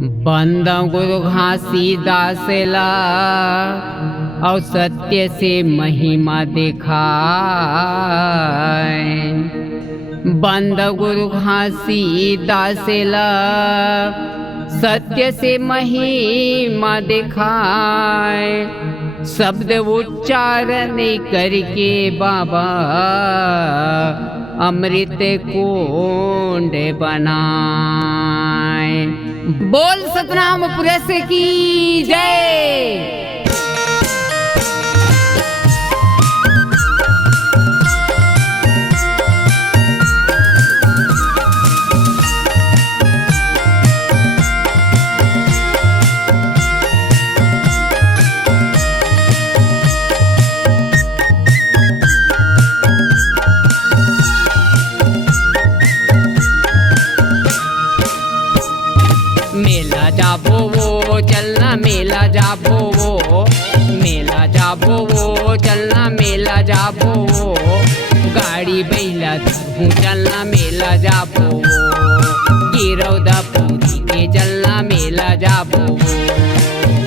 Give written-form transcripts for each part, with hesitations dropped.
बंद गुरु घासीदासला और सत्य से महिमा दिखाए। बंद गुरु घासीदासला सत्य से महिमा दिखाए। शब्द उच्चारण करके बाबा अमृत कुंड बनाए। बोल सतनाम पुरुष की जय। मेला जाबो वो चलना मेला जाबो वो, मेला जाबो वो चलना मेला जाबो वो। गाड़ी बैला धरहूँ चलना मेला जाबो वो। गिरौदा पूरी के चलना मेला जाबो वो।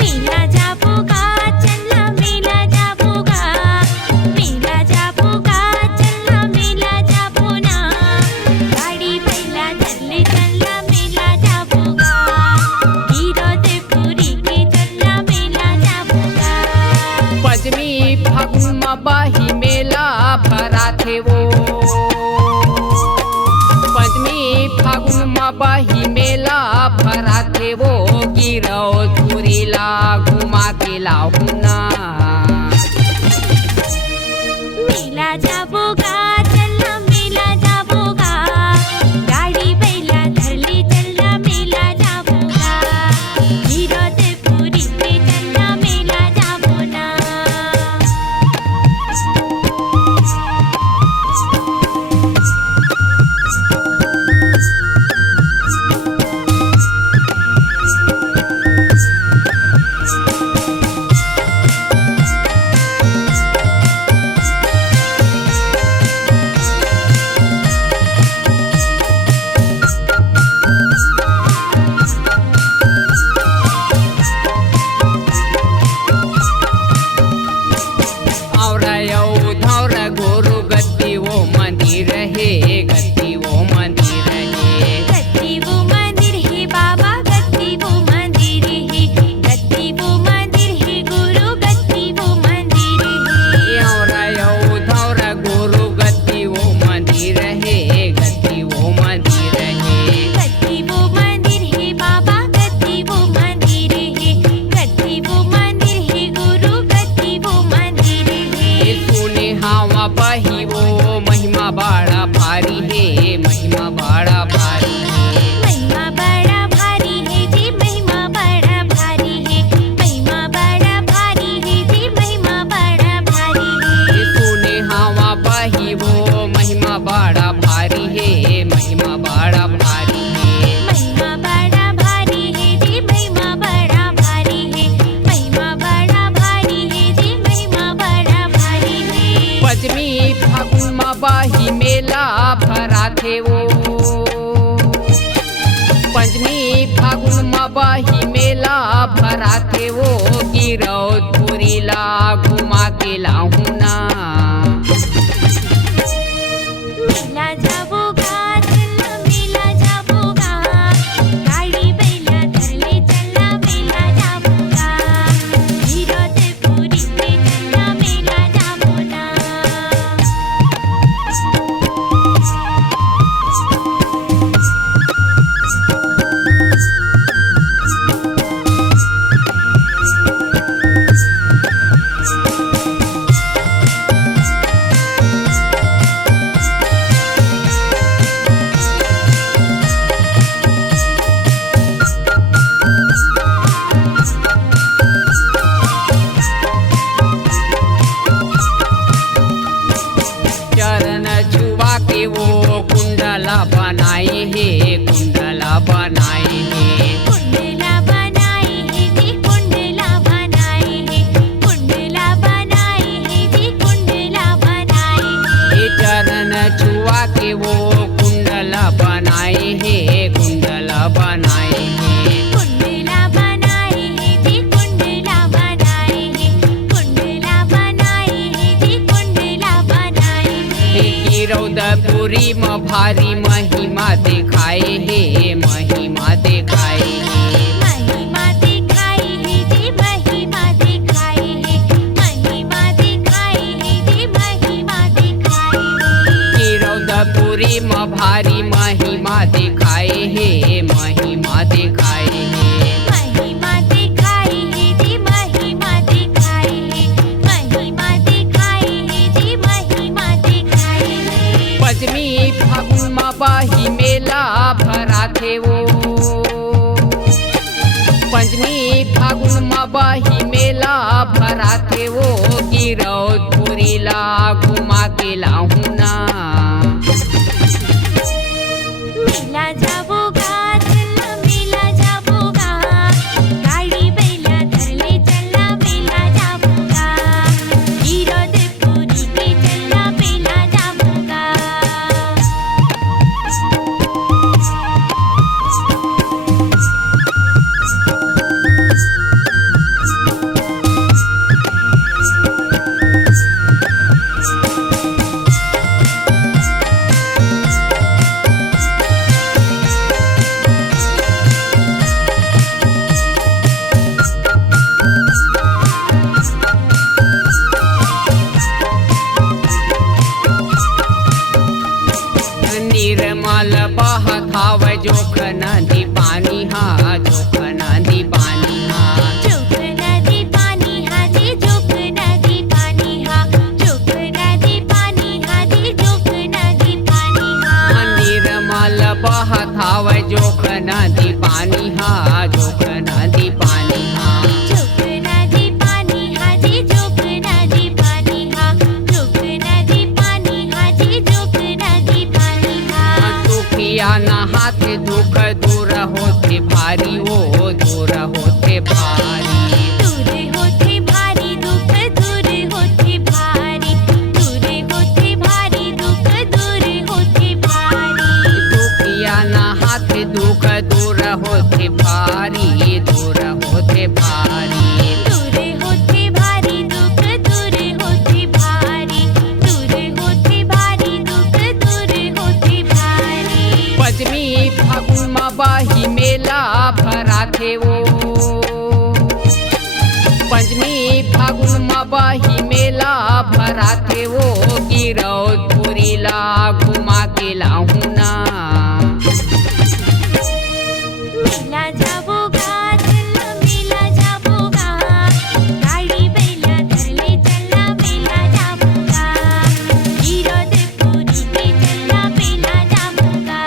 मेला जाबोगा चलना मेला जाबोगा, मेला जाबोगा चलना मेला जाबो ना। गाड़ी बैला धरले चलना मेला जाबोगा। गिरौदे पूरी के चलना मेला जाबोगा। पश्चिमी फागुन में बाही मेला भरा थे वो। पश्चिमी फागुन में बाही मेला भरा थे वो। गिरौ धुरीला घुमा के लाऊं ना। मेला जाबोगा चलना मेला जाबोगा। गाड़ी बैला धरले चलना मेला जाबोगा। गिरौदे पूरी के चलना मेला जाबो ना। और धौर गुरु गद्दी वो मंदिर है, गद्दी वो मंदिर है। गद्दी वो मंदिर है बाबा, गद्दी वो मंदिर है। गद्दी वो मंदिर है गुरु, गद्दी वो मंदिर है। और धौर गुरु गद्दी वो मंदिर है, गद्दी वो मंदिर है। गद्दी वो मंदिर है बाबा, गद्दी वो मंदिर है। गद्दी वो मंदिर है गुरु, गद्दी वो मंदिर है। सुने हवा बही वो महिमा बड़ा भारी है, महिमा बड़ा भारी है। महिमा बड़ा भारी है जी, महिमा बड़ा भारी है। महिमा बड़ा भारी है जी, महिमा बड़ा भारी है। सुने हवा बही वो महिमा बड़ा भारी है, महिमा बड़ा भारी है। महिमा बड़ा भारी है जी, महिमा बड़ा भारी है। महिमा बड़ा भारी है जी, महिमा बड़ा भारी है। पश्चिमी फागुन में बाही मेला भरा थे वो। पंचमी फागुन में बाही मेला भरा थे वो। गिरौ धुरीला घुमा के लाऊं ना। मेला जाबोगा चलना मेला जाबोगा। गाड़ी बैला धरले चलना मेला जाबोगा। गिरौदे पूरी के चलना मेला जाबो ना। जौदपुरी में भारी महिमा दिखाए हे महिमा दिखाए हे महिमा दिखाई है जी महिमा दिखाई है महिमा दिखाई है जी महिमा दिखाई है जौदपुरी में भारी महिमा दिखाए हे महिमा दिखाए हे महिमा दिखाई है जी महिमा दिखाई है महिमा दिखाई है जी महिमा दिखाई है पश्चिमी फागुन में बही मेला भरा थे वो पंचमी फागुन में बही मेला भरा थे वो गिरौदपुरी ला घुमा के लाहू ना मेला जाबोगा चलना मेला जाबोगा गाड़ी बैला धरले चलना मेला जाबोगा गिरौदपुरी के चलना मेला जाबोगा निर्मल बहताव जोख नदी पानी हा जोख नदी पानी हा जोक नदी पानी हाजी जोक नदी पानी हा जोक नदी पानी हाजी जोक नदी पानी हा निर्मल बहताव जोख नदी पानी हा जोख नदी पानी हा जोक नदी पानी हाजी जोक नदी पानी हा जोक नदी पानी हाजी जोक नदी पानी हा दुखिया नहात दुख दूर होते भारी वो दूर होते भारी दूर होते भारी दुख दूर होते भारी दूर होते भारी दुख दूर होते भारी दुखिया नहात दुख दूर होते भारी दूर होते भारी दूर होते भारी दुख दूर होते भारी दूर होते भारी दुख दूर होते भारी पश्चिमी फागुन में बही मेला भरा थे वो पंचमी फागुन में बही मेला भरा थे वो गिरौदपुरी ला घुमा के लाहू ना मेला जाबोगा चलना मेला जाबोगा गाड़ी बैला धरले चलना मेला जाबोगा गिरौदपुरी के चलना मेला जाबोगा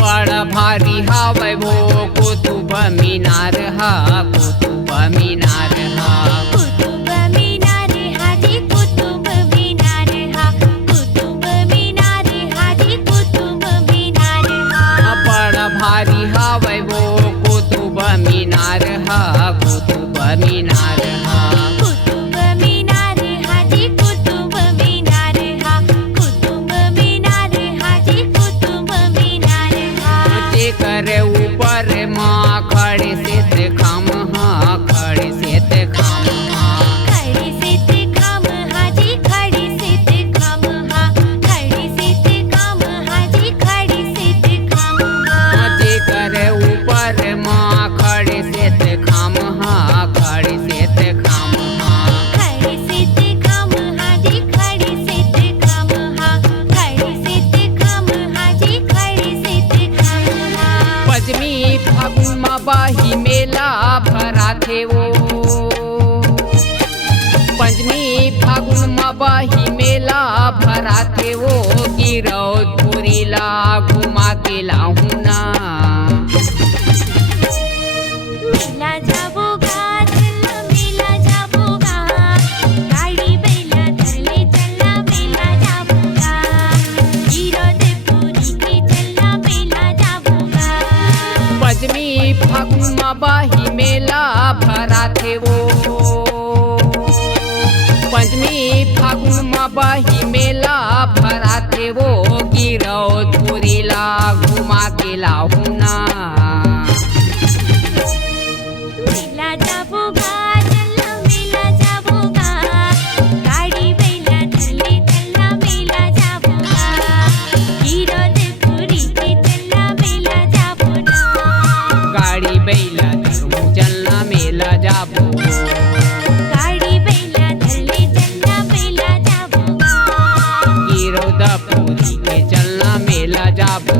बड़ा भारी हावे वो कुतुब मीनार हा कुतुब मीनार हा कुतुब मीनार हाजी कुतुब मीनार हा कुतुब मीनार हाजी कुतुब मीनार हा बड़ा भारी हावे वो कुतुब मीनार हा कुतुब मीनार हा कुतुब मीनार हाजी कुतुब मीनार हा कुतुब मीनार हाजी कुतुब मीनार हा जेकर ऊपर माँ खड़े से खाम हा खड़े से खाम हा खड़े से ते खाम हाजी खड़े से ते खाम हा खड़े से ते खाम हाजी खड़े से ते खाम हा जेकर ऊपर माँ खड़े से खाम हा खड़े से खाम हा खड़े से ते खाम हाजी खड़े से ते खाम हा खड़े से ते खाम हाजी खड़े से ते खाम हा पश्चिमी फागुन में बही मेला भरा थे वो पंचमी फागुन में बही मेला भरा थे वो गिरौदपुरी ला घुमा के लाहू ना मेला जाबोगा चलना मेला जाबोगा गाड़ी बैला धरले चलना मेला जाबोगा गिरौदपुरीला घुमा के लाहू ना। मेला जाबो गा चलना मेला जाबो गा गाडी बैला धरले चलना मेला जाबो गा गिरौदपुरी के चलना मेला जाबो ना। गाड़ी बैला धरू चलना मेला जाबो। गाडी बैला धरले चलना मेला जाबो गा गिरौदपुरी के चलना मेला जाबो।